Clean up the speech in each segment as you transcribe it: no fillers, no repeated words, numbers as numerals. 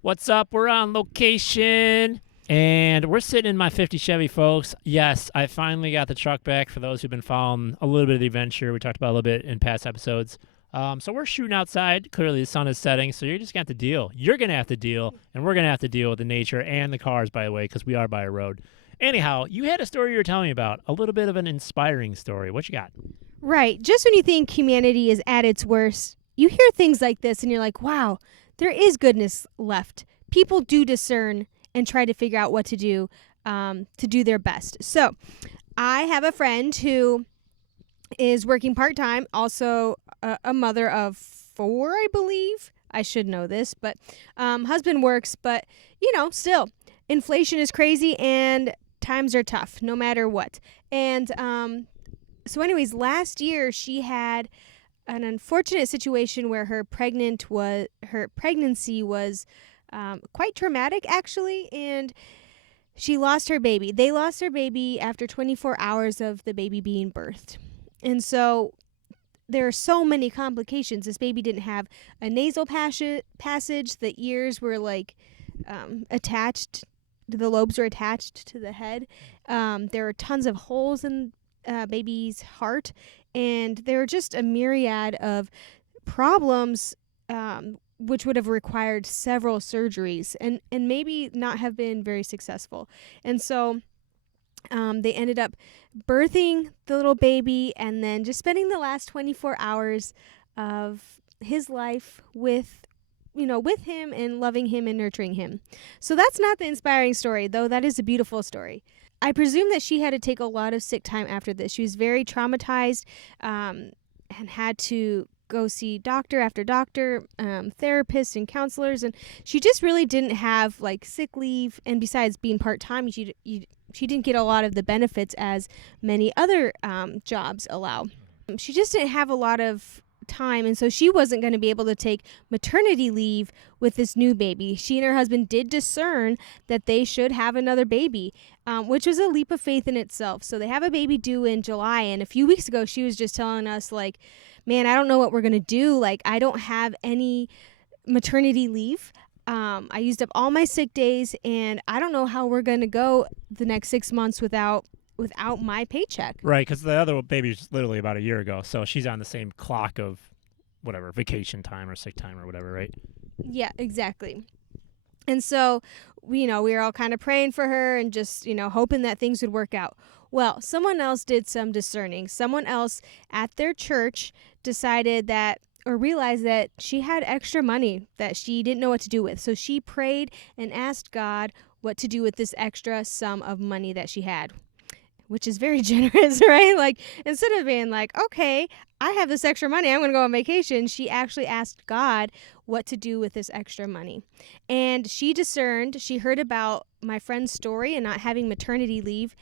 What's up? We're on location. And we're sitting in my 50 Chevy, folks. Yes, I finally got the truck back for those who've been following a little bit of the adventure. We talked about a little bit in past episodes. So we're shooting outside. Clearly, the sun is setting, so you're just going to have to deal. You're going to have to deal, and we're going to have to deal with the nature and the cars, by the way, because we are by a road. Anyhow, you had a story you were telling me about, a little bit of an inspiring story. What you got? Right. Just when you think humanity is at its worst, you hear things like this and you're like, wow, there is goodness left. People do discern and try to figure out what to do their best. So I have a friend who is working part time, also a mother of four, I believe. I should know this, but husband works, but still, inflation is crazy and times are tough no matter what. And so anyways, last year she had an unfortunate situation where her pregnancy was quite traumatic actually, and she lost her baby. They lost their baby after 24 hours of the baby being birthed. And so there are so many complications. This baby didn't have a nasal passage. The ears were attached. The lobes were attached to the head. There were tons of holes in baby's heart, and there were just a myriad of problems, which would have required several surgeries and maybe not have been very successful. And so they ended up birthing the little baby and then just spending the last 24 hours of his life with him and loving him and nurturing him. So that's not the inspiring story, though that is a beautiful story. I presume that she had to take a lot of sick time after this. She was very traumatized and had to go see doctor after doctor, therapists and counselors, and she just really didn't have sick leave. And besides being part-time, she didn't get a lot of the benefits as many other jobs allow. She just didn't have a lot of time, and so she wasn't going to be able to take maternity leave with this new baby. She and her husband did discern that they should have another baby, which was a leap of faith in itself. So they have a baby due in July, and a few weeks ago she was just telling us man, I don't know what we're going to do. I don't have any maternity leave. I used up all my sick days, and I don't know how we're going to go the next 6 months without my paycheck. Right, because the other baby was literally about a year ago, so she's on the same clock of whatever, vacation time or sick time or whatever, right? Yeah, exactly. And so, we were all kind of praying for her and just, hoping that things would work out. Well, someone else did some discerning. Someone else at their church decided that or realized that she had extra money that she didn't know what to do with. So she prayed and asked God what to do with this extra sum of money that she had, which is very generous, right? Instead of being okay, I have this extra money, I'm going to go on vacation, she actually asked God what to do with this extra money. And she discerned, she heard about my friend's story and not having maternity leave,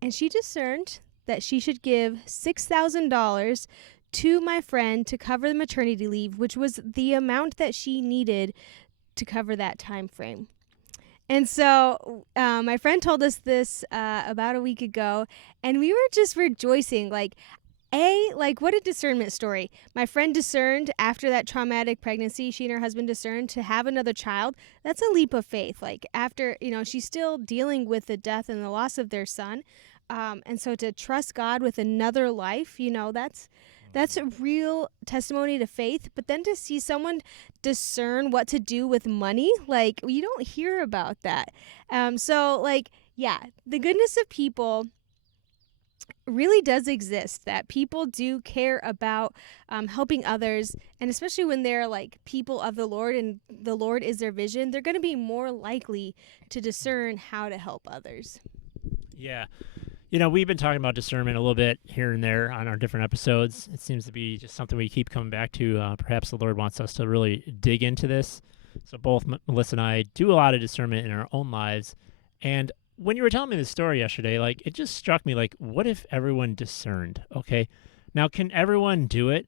and she discerned that she should give $6,000 to my friend to cover the maternity leave, which was the amount that she needed to cover that time frame. And so my friend told us this about a week ago, and we were just rejoicing. What a discernment story. My friend discerned after that traumatic pregnancy, she and her husband discerned to have another child. That's a leap of faith. After, she's still dealing with the death and the loss of their son. And so to trust God with another life, that's a real testimony to faith. But then to see someone discern what to do with money, you don't hear about that. The goodness of people really does exist, that people do care about helping others, and especially when they're people of the Lord and the Lord is their vision, they're going to be more likely to discern how to help others. Yeah. We've been talking about discernment a little bit here and there on our different episodes. It seems to be just something we keep coming back to. Perhaps the Lord wants us to really dig into this. So both Melissa and I do a lot of discernment in our own lives. And when you were telling me this story yesterday, it just struck me, what if everyone discerned? Okay. Now, can everyone do it?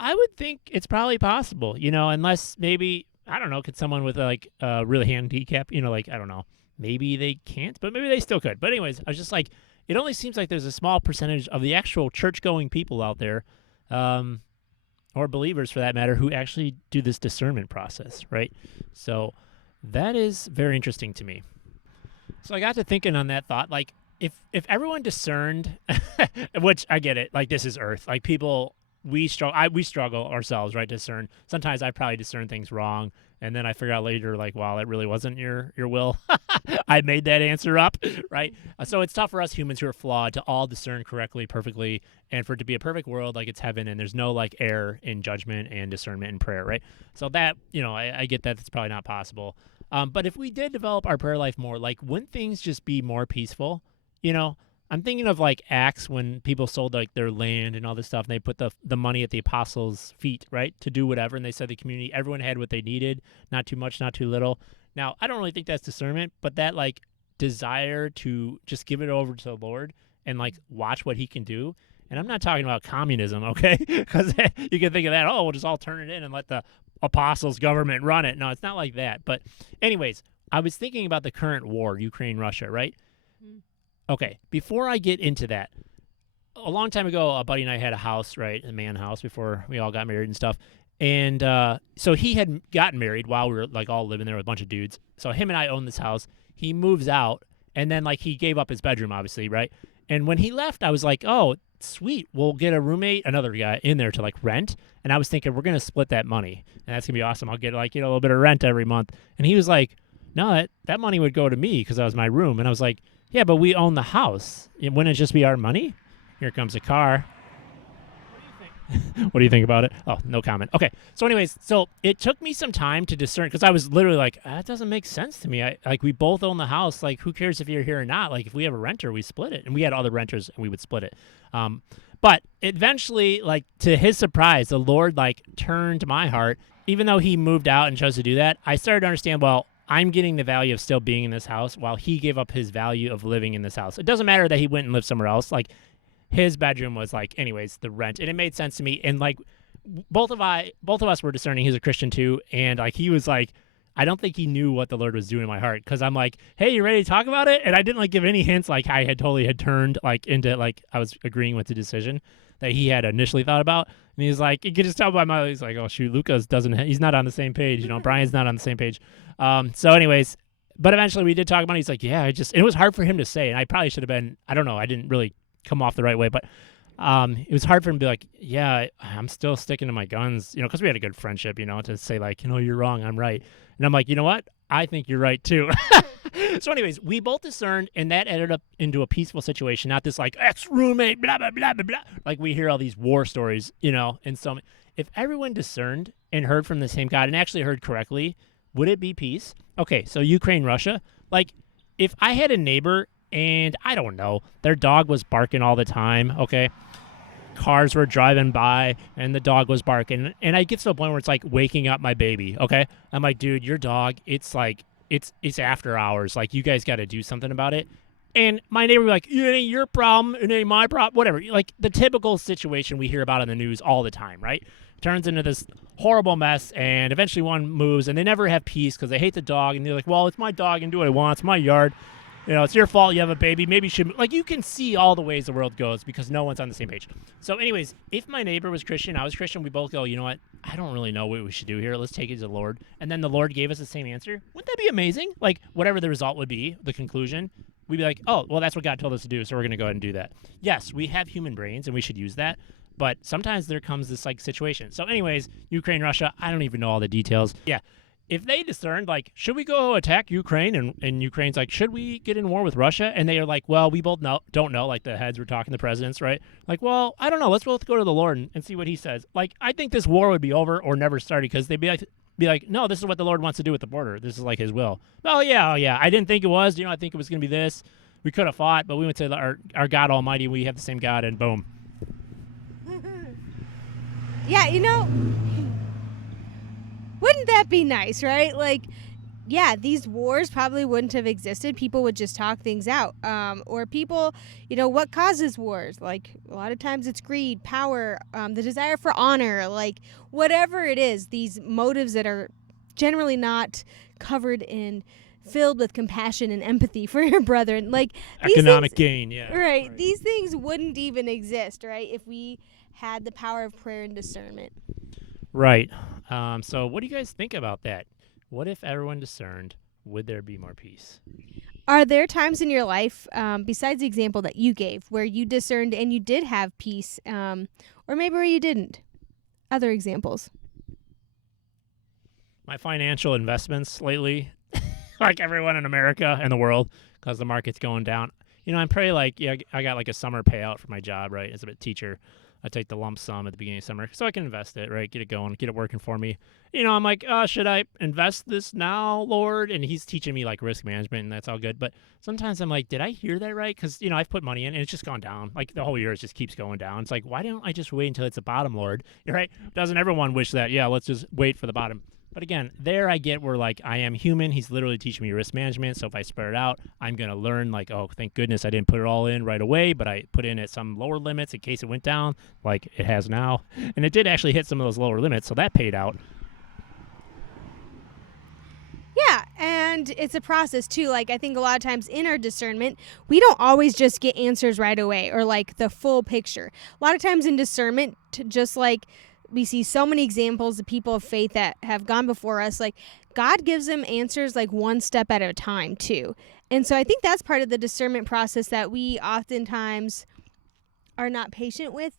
I would think it's probably possible, unless maybe, I don't know, could someone with a really handicap, I don't know, maybe they can't, but maybe they still could. But anyways, I was just it only seems like there's a small percentage of the actual church-going people out there or believers for that matter, who actually do this discernment process, right? So that is very interesting to me. So I got to thinking on that thought, like if everyone discerned, which I get it, like this is Earth, like people we struggle ourselves, right? Discern. Sometimes I probably discern things wrong, and then I figure out later, like, wow, it really wasn't your will. I made that answer up, right? So it's tough for us humans who are flawed to all discern correctly, perfectly, and for it to be a perfect world, like it's heaven, and there's no like error in judgment and discernment and prayer, right? So that I get that it's probably not possible. But if we did develop our prayer life more, like, wouldn't things just be more peaceful? You know, I'm thinking of like Acts when people sold like their land and all this stuff, and they put the money at the apostles' feet, right, to do whatever. And they said the community, everyone had what they needed, not too much, not too little. Now, I don't really think that's discernment, but that like desire to just give it over to the Lord and like watch what He can do. And I'm not talking about communism, okay? Because you can think of that. Oh, we'll just all turn it in and let the apostles' government run it. No, it's not like that. But anyways, I was thinking about the current war, Ukraine, Russia, right? Okay, before I get into that, a long time ago, a buddy and I had a house, right, a man house before we all got married and stuff. And so he had gotten married while we were like all living there with a bunch of dudes. So him and I owned this house. He moves out, and then like he gave up his bedroom, obviously, right? And when he left, I was like, oh, sweet, we'll get a roommate, another guy in there to like rent. And I was thinking we're gonna split that money, and that's gonna be awesome. I'll get like a little bit of rent every month. And he was like, no, that money would go to me because that was my room. And I was like, yeah, but we own the house. Wouldn't it just be our money? Here comes a car. What do you think about it? Oh, no comment. Okay. So anyways, so it took me some time to discern because I was literally like, that doesn't make sense to me. Like we both own the house. Like who cares if you're here or not? Like if we have a renter, we split it. And we had other renters and we would split it. But eventually, like to his surprise, the Lord like turned my heart. Even though he moved out and chose to do that, I started to understand, well, I'm getting the value of still being in this house while he gave up his value of living in this house. It doesn't matter that he went and lived somewhere else. Like his bedroom was like, anyways, the rent, and it made sense to me. And like both of us were discerning. He's a Christian too, and like he was like, I don't think he knew what the Lord was doing in my heart because I'm like, hey, you ready to talk about it? And I didn't like give any hints. Like I had totally turned like into like I was agreeing with the decision that he had initially thought about. And he's like, you can just tell by my, he's like, oh shoot, Lucas he's not on the same page. Brian's not on the same page. So anyways, but eventually we did talk about it. He's like, yeah, it was hard for him to say. And I probably should have been, I don't know, I didn't really come off the right way, but it was hard for him to be like, yeah, I'm still sticking to my guns, because we had a good friendship, to say like, you're wrong, I'm right. And I'm like, you know what? I think you're right too. So anyways, we both discerned, and that ended up into a peaceful situation, not this like ex-roommate, blah, blah, blah, blah, blah. Like we hear all these war stories, and so if everyone discerned and heard from the same God and actually heard correctly, would it be peace? Okay, so Ukraine, Russia, like if I had a neighbor and I don't know, their dog was barking all the time, okay? Cars were driving by and the dog was barking, and I get to the point where it's like waking up my baby, okay? I'm like, dude, your dog, it's like, it's after hours. Like, you guys got to do something about it. And my neighbor would be like, it ain't your problem, it ain't my problem, whatever. Like, the typical situation we hear about in the news all the time, right? Turns into this horrible mess, and eventually one moves, and they never have peace because they hate the dog, and they're like, well, it's my dog and do what I want, it's my yard. It's your fault you have a baby. Maybe you should... Like, you can see all the ways the world goes because no one's on the same page. So, anyways, if my neighbor was Christian, I was Christian, we both go, you know what? I don't really know what we should do here. Let's take it to the Lord. And then the Lord gave us the same answer. Wouldn't that be amazing? Like, whatever the result would be, the conclusion, we'd be like, oh, well, that's what God told us to do, so we're going to go ahead and do that. Yes, we have human brains, and we should use that. But sometimes there comes this, like, situation. So, anyways, Ukraine, Russia, I don't even know all the details. Yeah. If they discerned, like, should we go attack Ukraine? And Ukraine's like, should we get in war with Russia? And they are like, well, we both don't know. Like, the heads were talking, the presidents, right? Like, well, I don't know. Let's both go to the Lord and see what he says. Like, I think this war would be over or never started because they'd be like, no, this is what the Lord wants to do with the border. This is like his will. Oh, yeah. I didn't think it was. I think it was going to be this. We could have fought, but we went to our God Almighty. We have the same God, and boom. Yeah, wouldn't that be nice, right? Like, yeah, these wars probably wouldn't have existed. People would just talk things out. Or people, what causes wars? Like, a lot of times it's greed, power, the desire for honor, like, whatever it is, these motives that are generally not covered in, filled with compassion and empathy for your brethren. Like, economic gain, yeah. Right. These things wouldn't even exist, right, if we had the power of prayer and discernment. Right. So what do you guys think about that? What if everyone discerned? Would there be more peace? Are there times in your life, besides the example that you gave, where you discerned and you did have peace, or maybe where you didn't? Other examples. My financial investments lately, like everyone in America and the world, because the market's going down. I'm pretty like, yeah, I got like a summer payout for my job, right? As a teacher, I take the lump sum at the beginning of summer so I can invest it, right? Get it going, get it working for me. I'm like, should I invest this now, Lord? And he's teaching me like risk management, and that's all good. But sometimes I'm like, did I hear that right? Because I've put money in, and it's just gone down. Like the whole year, it just keeps going down. It's like, why don't I just wait until it's the bottom, Lord? Right? Doesn't everyone wish that? Yeah, let's just wait for the bottom. But again, there I get where like I am human. He's literally teaching me risk management. So if I spread it out, I'm gonna learn like, oh, thank goodness I didn't put it all in right away, but I put in at some lower limits in case it went down, like it has now. And it did actually hit some of those lower limits, so that paid out. Yeah, and it's a process too. Like, I think a lot of times in our discernment, we don't always just get answers right away or like the full picture. A lot of times in discernment, just like we see so many examples of people of faith that have gone before us, like God gives them answers like one step at a time too. And so I think that's part of the discernment process that we oftentimes are not patient with.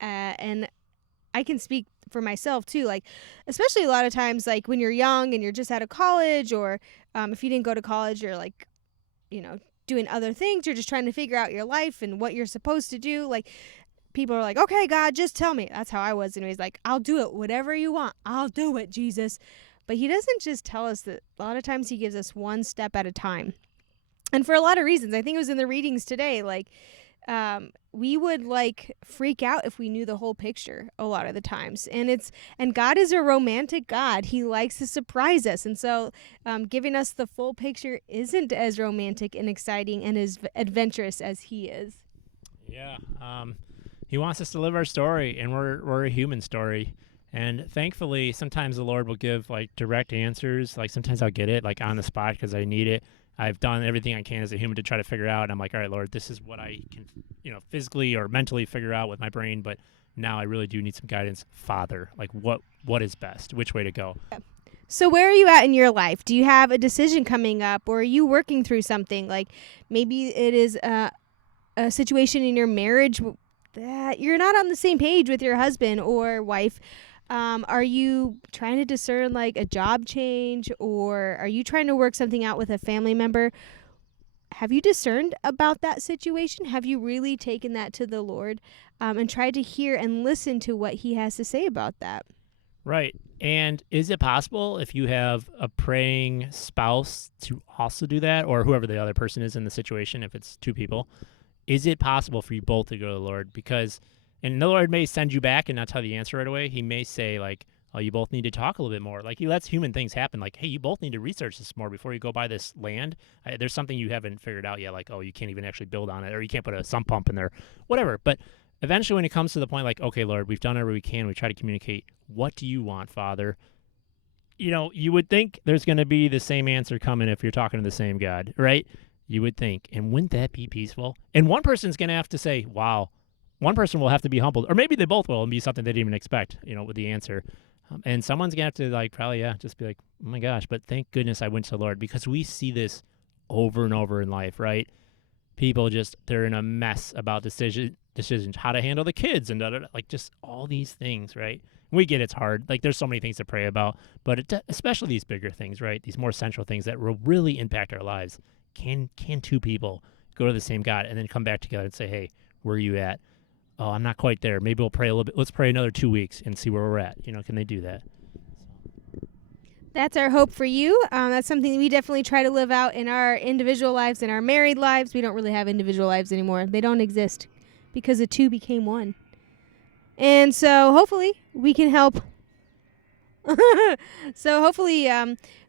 And I can speak for myself too, like especially a lot of times like when you're young and you're just out of college, or if you didn't go to college, you're like, you know, doing other things, you're just trying to figure out your life and what you're supposed to do. Like people are like, okay, God, just tell me. That's how I was anyways. Like, I'll do it, whatever you want, I'll do it, Jesus. But he doesn't just tell us that. A lot of times he gives us one step at a time, and for a lot of reasons. I think it was in the readings today, like we would like freak out if we knew the whole picture a lot of the times. And God is a romantic God. He likes to surprise us. And so giving us the full picture isn't as romantic and exciting and as adventurous as he is. Yeah. He wants us to live our story, and we're a human story. And thankfully, sometimes the Lord will give like direct answers. Like sometimes I'll get it like on the spot because I need it. I've done everything I can as a human to try to figure out. And I'm like, all right, Lord, this is what I can, physically or mentally figure out with my brain. But now I really do need some guidance, Father. Like, what is best? Which way to go? So where are you at in your life? Do you have a decision coming up, or are you working through something? Like maybe it is a situation in your marriage that you're not on the same page with your husband or wife. Are you trying to discern like a job change, or are you trying to work something out with a family member? Have you discerned about that situation? Have you really taken that to the Lord and tried to hear and listen to what he has to say about that? Right. And is it possible if you have a praying spouse to also do that, or whoever the other person is in the situation, if it's two people? Is it possible for you both to go to the Lord? And the Lord may send you back and not tell you the answer right away. He may say, like, oh, you both need to talk a little bit more. Like, he lets human things happen. Like, hey, you both need to research this more before you go buy this land. There's something you haven't figured out yet. Like, oh, you can't even actually build on it, or you can't put a sump pump in there, whatever. But eventually when it comes to the point, like, okay, Lord, we've done whatever we can. We try to communicate. What do you want, Father? You would think there's going to be the same answer coming if you're talking to the same God, right? You would think. And wouldn't that be peaceful? And one person's going to have to say, wow. One person will have to be humbled, or maybe they both will, and be something they didn't even expect, with the answer. And someone's going to have to, like, probably, yeah, just be like, oh my gosh, but thank goodness I went to the Lord, because we see this over and over in life, right? People they're in a mess about decisions, how to handle the kids, and like just all these things, right? We get it's hard. Like, there's so many things to pray about, but especially these bigger things, right? These more central things that will really impact our lives. Can two people go to the same God and then come back together and say, hey, where are you at? Oh, I'm not quite there. Maybe we'll pray a little bit. Let's pray another 2 weeks and see where we're at. Can they do that? That's our hope for you. That's something we definitely try to live out in our individual lives, in our married lives. We don't really have individual lives anymore. They don't exist because the two became one. And so hopefully we can help. So hopefully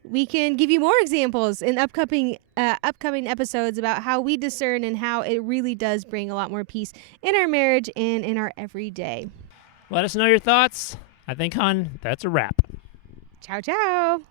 we can give you more examples in upcoming episodes about how we discern and how it really does bring a lot more peace in our marriage and in our everyday. Let us know your thoughts. I think, hon, that's a wrap. Ciao, ciao.